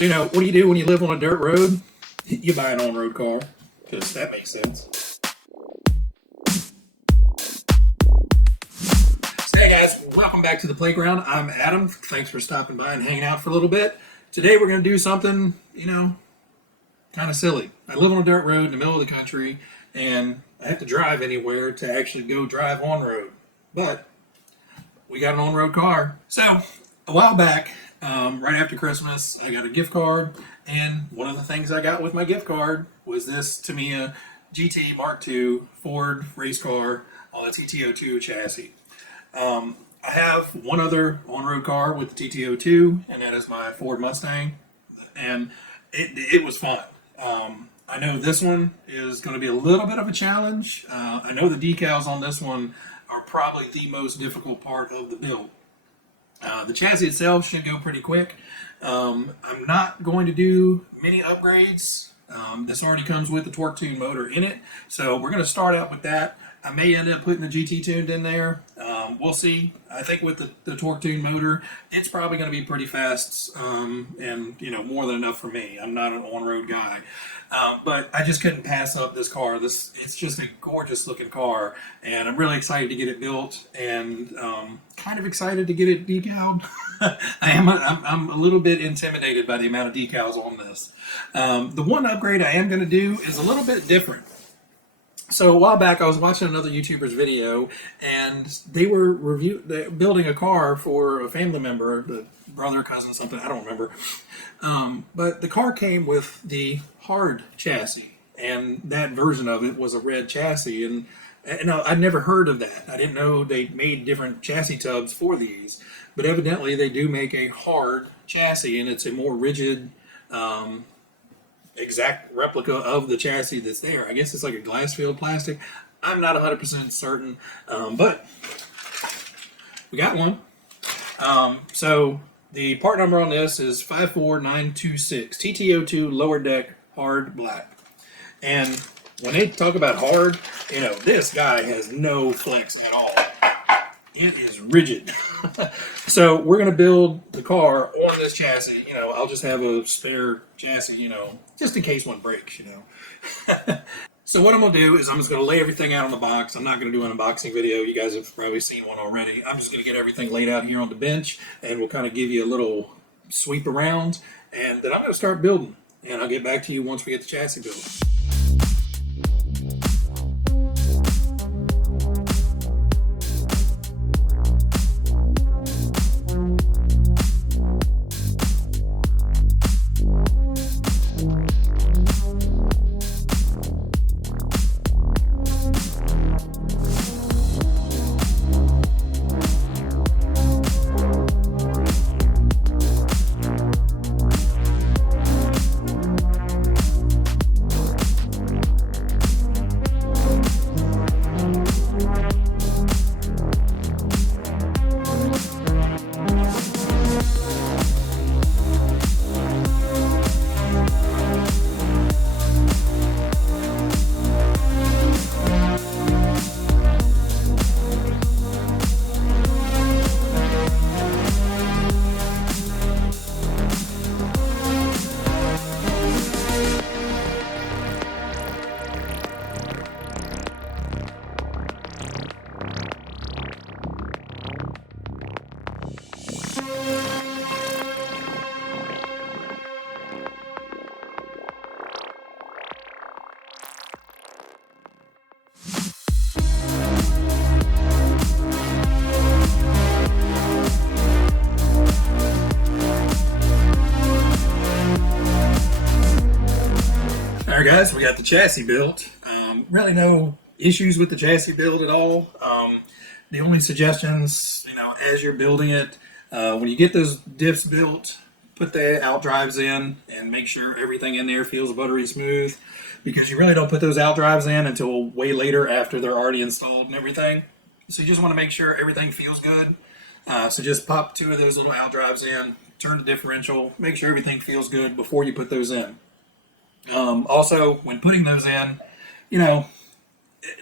So, what do you do when you live on a dirt road? You buy an on-road car, because that makes sense. So, hey guys, welcome back to the playground. I'm Adam. Thanks for stopping by and hanging out for a little bit. Today we're going to do something, kind of silly. I live on a dirt road in the middle of the country, and I have to drive anywhere to actually go drive on-road. But we got an on-road car. So, a while back, right after Christmas, I got a gift card, and one of the things I got with my gift card was this Tamiya GT Mark II Ford race car on a TT02 chassis. I have one other on-road car with the TT02, and that is my Ford Mustang, and it was fun. I know this one is going to be a little bit of a challenge. I know the decals on this one are probably the most difficult part of the build. The chassis itself should go pretty quick. I'm not going to do many upgrades. This already comes with the torque tune motor in it, so we're going to start out with that. I may end up putting the GT tuned in there. We'll see. I think with the torque tune motor, it's probably going to be pretty fast, and more than enough for me. I'm not an on-road guy, but I just couldn't pass up this car. It's just a gorgeous looking car, and I'm really excited to get it built, and kind of excited to get it decaled. I'm a little bit intimidated by the amount of decals on this. The one upgrade I am going to do is a little bit different. So a while back, I was watching another YouTuber's video, and they were building a car for a family member, the brother, cousin, something, I don't remember. But the car came with the hard chassis, and that version of it was a red chassis, and I'd never heard of that. I didn't know they made different chassis tubs for these, but evidently they do make a hard chassis, and it's a more rigid, exact replica of the chassis that's there. I guess it's like a glass filled plastic. I'm not 100% certain, but we got one. So the part number on this is 54926, TT02 lower deck hard black. And when they talk about hard, this guy has no flex at all. It is rigid. So we're going to build the car on this chassis. I'll just have a spare chassis, just in case one breaks, So what I'm going to do is I'm just going to lay everything out on the box. I'm not going to do an unboxing video. You guys have probably seen one already. I'm just going to get everything laid out here on the bench, and we'll kind of give you a little sweep around, and then I'm going to start building. And I'll get back to you once we get the chassis built. Alright guys, we got the chassis built. Really no issues with the chassis build at all. The only suggestions, as you're building it, when you get those diffs built, put the out drives in and make sure everything in there feels buttery smooth, because you really don't put those out drives in until way later after they're already installed and everything. So you just want to make sure everything feels good. So just pop two of those little out drives in, turn the differential, make sure everything feels good before you put those in. Also, when putting those in,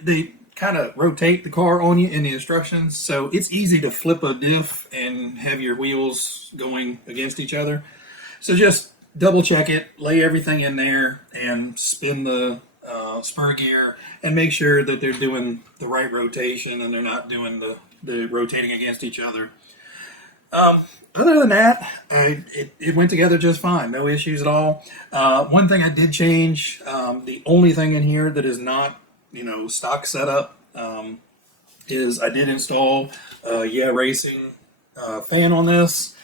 they kind of rotate the car on you in the instructions, so it's easy to flip a diff and have your wheels going against each other. So just double check it, lay everything in there, and spin the spur gear, and make sure that they're doing the right rotation and they're not doing the rotating against each other. Other than that, it went together just fine. No issues at all. One thing I did change, the only thing in here that is not, stock setup, is I did install a Racing fan on this.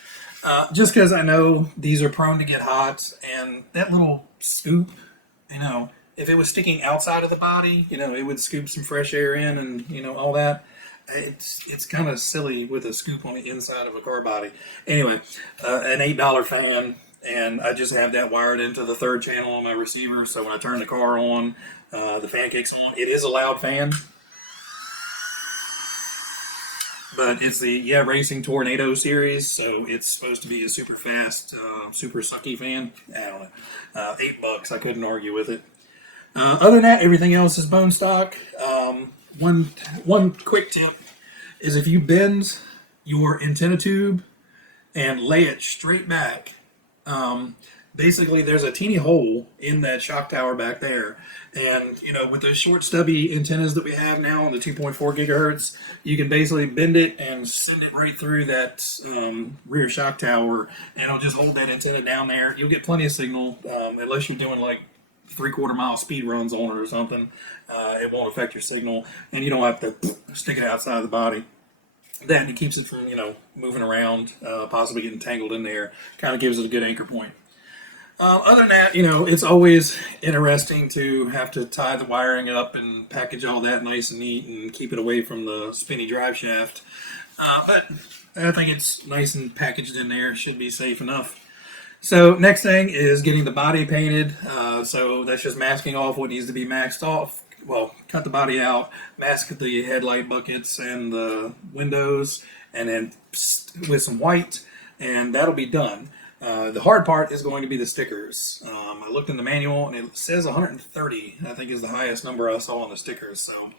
Just because I know these are prone to get hot, and that little scoop, if it was sticking outside of the body, it would scoop some fresh air in and, all that. It's kind of silly with a scoop on the inside of a car body. Anyway, an $8 fan, and I just have that wired into the third channel on my receiver, so when I turn the car on, the fan kicks on. It is a loud fan, but it's the Racing Tornado series, so it's supposed to be a super fast, super sucky fan. I don't know. $8, I couldn't argue with it. Other than that, everything else is bone stock. One quick tip is if you bend your antenna tube and lay it straight back, basically there's a teeny hole in that shock tower back there, and with those short stubby antennas that we have now on the 2.4 gigahertz, you can basically bend it and send it right through that rear shock tower, and it'll just hold that antenna down there. You'll get plenty of signal, unless you're doing like 3/4 mile speed runs on it or something. It won't affect your signal, and you don't have to stick it outside of the body. Then it keeps it from moving around, possibly getting tangled in there. Kind of gives it a good anchor point. Other than that, it's always interesting to have to tie the wiring up and package all that nice and neat and keep it away from the spinny drive shaft. But I think it's nice and packaged in there. Should be safe enough. So next thing is getting the body painted. So that's just masking off what needs to be maxed off. Well, cut the body out, mask the headlight buckets and the windows, and then with some white, and that'll be done. The hard part is going to be the stickers. I looked in the manual, and it says 130, I think is the highest number I saw on the stickers. So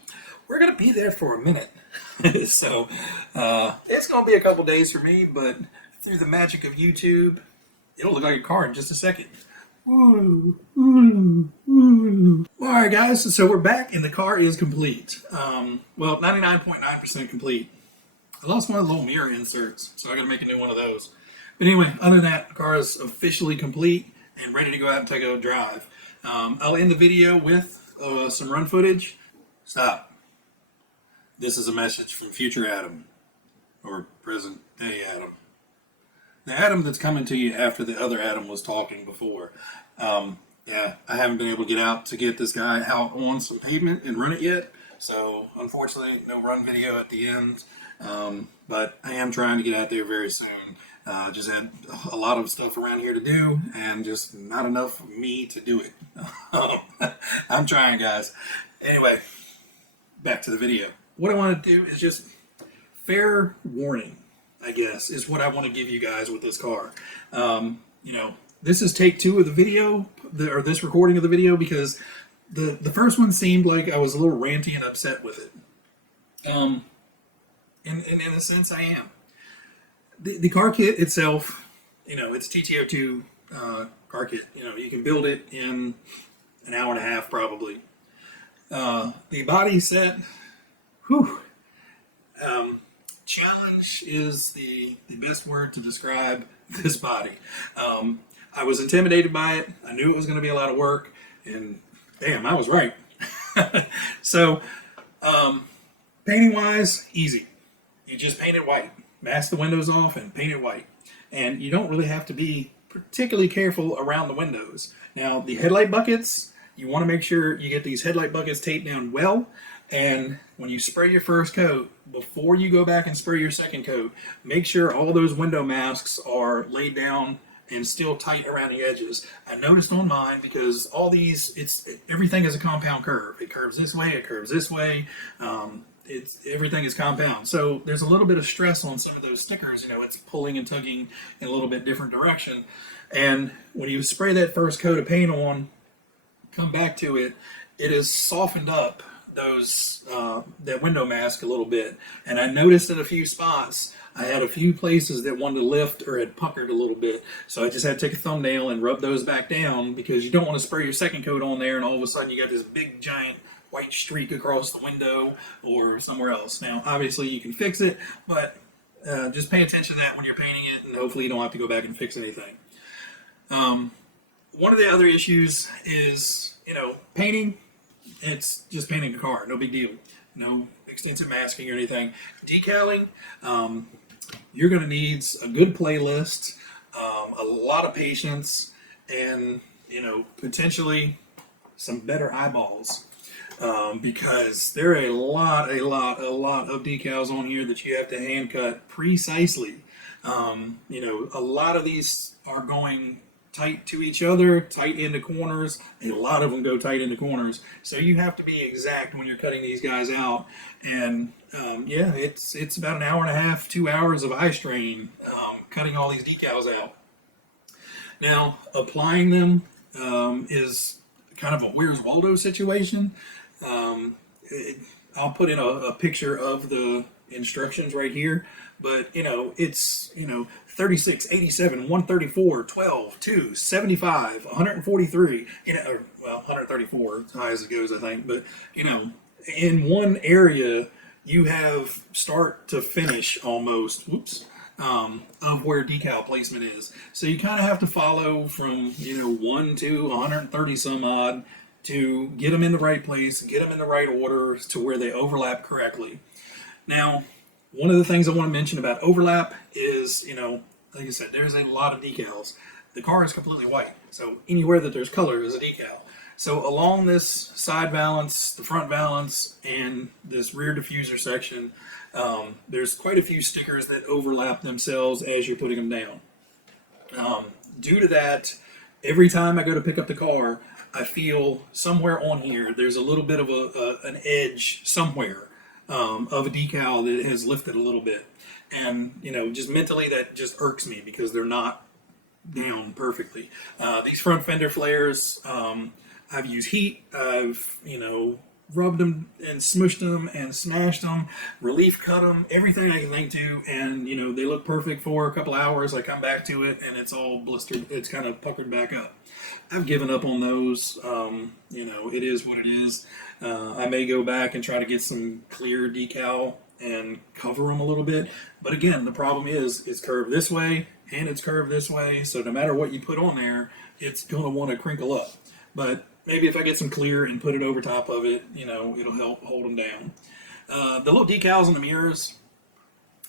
we're going to be there for a minute. So it's going to be a couple days for me, but through the magic of YouTube, it'll look like a car in just a second. Ooh, ooh, ooh. All right, guys, so we're back, and the car is complete. Well, 99.9% complete. I lost one of the little mirror inserts, so I got to make a new one of those. But anyway, other than that, the car is officially complete and ready to go out and take a drive. I'll end the video with some run footage. Stop. This is a message from future Addam, or present day Addam. The Addam that's coming to you after the other Addam was talking before. I haven't been able to get out to get this guy out on some pavement and run it yet. So, unfortunately, no run video at the end. But I am trying to get out there very soon. Just had a lot of stuff around here to do, and just not enough of me to do it. I'm trying, guys. Anyway, back to the video. What I want to do is just fair warning, I guess, is what I want to give you guys with this car. This is take 2 of the video, or this recording of the video, because the first one seemed like I was a little ranty and upset with it. In a sense, I am. The car kit itself, it's TTO2 car kit. You can build it in an hour and a half, probably. The body set, whew. Challenge is the best word to describe this body. I was intimidated by it. I knew it was going to be a lot of work, and damn, I was right. So, painting wise, easy. You just paint it white. Mask the windows off and paint it white. And you don't really have to be particularly careful around the windows. Now, the headlight buckets, you want to make sure you get these headlight buckets taped down well. And when you spray your first coat, before you go back and spray your second coat, make sure all those window masks are laid down and still tight around the edges. I noticed on mine, because all these, everything is a compound curve. It curves this way, it curves this way. Everything is compound. So there's a little bit of stress on some of those stickers. It's pulling and tugging in a little bit different direction. And when you spray that first coat of paint on, come back to it, it has softened up those that window mask a little bit, and I noticed in a few spots I had a few places that wanted to lift or had puckered a little bit. So I just had to take a thumbnail and rub those back down, because you don't want to spray your second coat on there and all of a sudden you got this big giant white streak across the window or somewhere else. Now, obviously you can fix it, but just pay attention to that when you're painting it, and hopefully you don't have to go back and fix anything. One of the other issues is, painting. It's just painting a car, no big deal. No extensive masking or anything. Decaling, you're going to need a good playlist, a lot of patience, and potentially some better eyeballs, because there are a lot of decals on here that you have to hand cut precisely. A lot of these are going tight to each other, tight into corners. A lot of them go tight into corners, so you have to be exact when you're cutting these guys out. And it's about an hour and a half, 2 hours of eye strain cutting all these decals out. Now, applying them is kind of a Where's Waldo situation. I'll put in a picture of the instructions right here, but it's 36, 87, 134, 12, 2, 75, 143, well, 134 as high as it goes, I think. But in one area you have start to finish almost of where decal placement is. So you kind of have to follow from 1 to 130 some odd to get them in the right place, get them in the right order to where they overlap correctly. Now, one of the things I want to mention about overlap is, like I said, there's a lot of decals. The car is completely white, so anywhere that there's color is a decal. So along this side valance, the front valance, and this rear diffuser section, there's quite a few stickers that overlap themselves as you're putting them down. Due to that, every time I go to pick up the car, I feel somewhere on here there's a little bit of an edge somewhere of a decal that has lifted a little bit. And, just mentally that just irks me because they're not down perfectly. These front fender flares, I've used heat, I've, rubbed them and smushed them and smashed them, relief cut them, everything I can think to, and, they look perfect for a couple hours. I come back to it and it's all blistered, it's kind of puckered back up. I've given up on those. It is what it is. I may go back and try to get some clear decal and cover them a little bit. But again, the problem is it's curved this way and it's curved this way. So no matter what you put on there, it's going to want to crinkle up. But maybe if I get some clear and put it over top of it, it'll help hold them down. The little decals on the mirrors,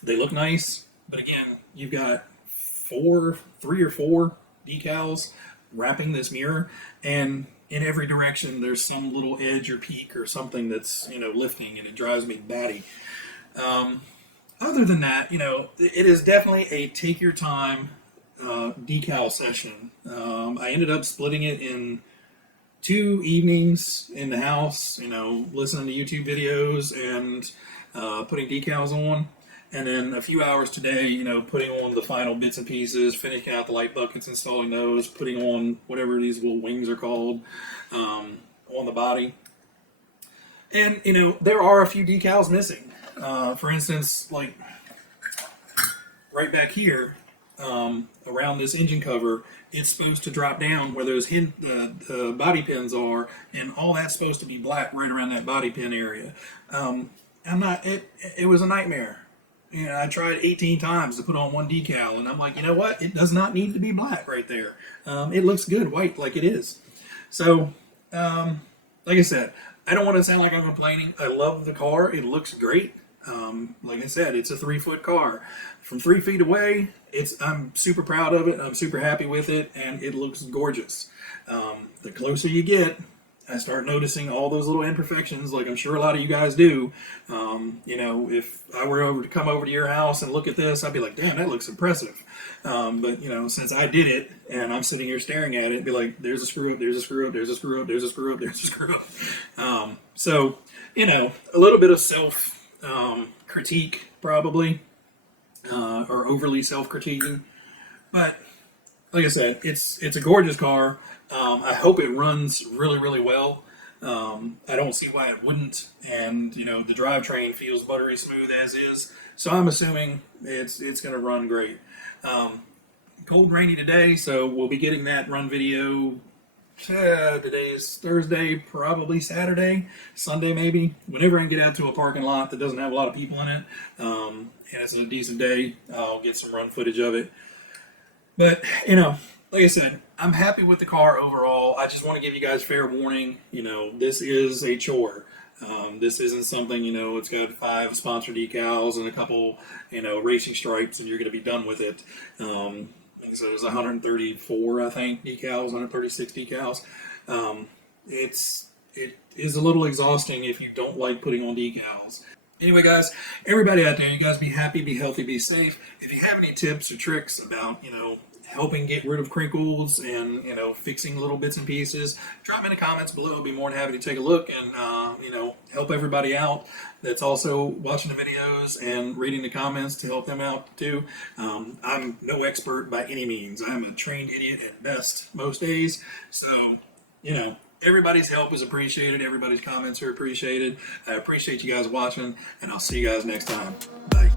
they look nice. But again, you've got 3 or 4 decals wrapping this mirror, and in every direction there's some little edge or peak or something that's lifting, and it drives me batty. Other than that, it is definitely a take your time decal session. I ended up splitting it in 2 evenings in the house, listening to YouTube videos and putting decals on. And then a few hours today, putting on the final bits and pieces, finishing out the light buckets, installing those, putting on whatever these little wings are called on the body. And, there are a few decals missing. For instance, like right back here, around this engine cover, it's supposed to drop down where those body pins are, and all that's supposed to be black right around that body pin area. It was a nightmare. I tried 18 times to put on one decal, and I'm like, you know what? It does not need to be black right there. It looks good white like it is. So, like I said, I don't want to sound like I'm complaining. I love the car. It looks great. Like I said, it's a 3-foot car. From 3 feet away, I'm super proud of it. I'm super happy with it, and it looks gorgeous. The closer you get, I start noticing all those little imperfections, like I'm sure a lot of you guys do. If I were to come over to your house and look at this, I'd be like, damn, that looks impressive. But since I did it and I'm sitting here staring at it, it'd be like, there's a screw up, there's a screw up, there's a screw up, there's a screw up, there's a screw up. So, a little bit of self critique probably, or overly self-critiquing. But like I said, it's a gorgeous car. I hope it runs really, really well. I don't see why it wouldn't. And you know, the drivetrain feels buttery smooth as is, so I'm assuming it's going to run great. Cold, rainy today, so we'll be getting that run video. Today is Thursday, probably Saturday, Sunday maybe. Whenever I can get out to a parking lot that doesn't have a lot of people in it, and it's a decent day, I'll get some run footage of it. But, you know, like I said, I'm happy with the car overall. I just want to give you guys fair warning. You know, this is a chore. This isn't something, you know, it's got 5 sponsor decals and a couple, you know, racing stripes and you're going to be done with it. So it was 134, I think, decals, 136 decals. It is a little exhausting if you don't like putting on decals. Anyway, guys, everybody out there, you guys be happy, be healthy, be safe. If you have any tips or tricks about, you know, helping get rid of crinkles and, you know, fixing little bits and pieces, drop me in the comments below. I'll be more than happy to take a look and, you know, help everybody out that's also watching the videos and reading the comments to help them out too. I'm no expert by any means. I'm a trained idiot at best most days. So, you know, everybody's help is appreciated. Everybody's comments are appreciated. I appreciate you guys watching, and I'll see you guys next time. Bye.